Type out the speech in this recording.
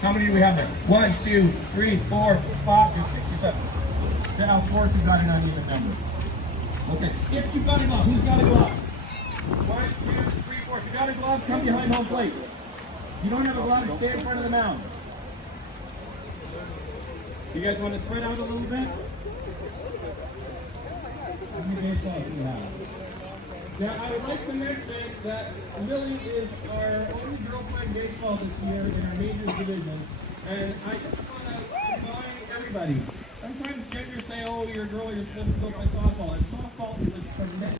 How many do we have there? 1, 2, 3, 4, 5, there's 6 or 7. So of course you got an uneven number. Okay, if you've got a glove, who's got a glove? 1, 2, 3, 4. If you got a glove, come behind home plate. If you don't have a glove, stay in front of the mound. You guys want to spread out a little bit? How many baseballs do you have? Yeah, I would like to mention that Lily is our only girl playing baseball this year in our majors division. And I just want to remind everybody, sometimes genders say, oh, you're a girl, you're supposed to go play softball. And softball is a tremendous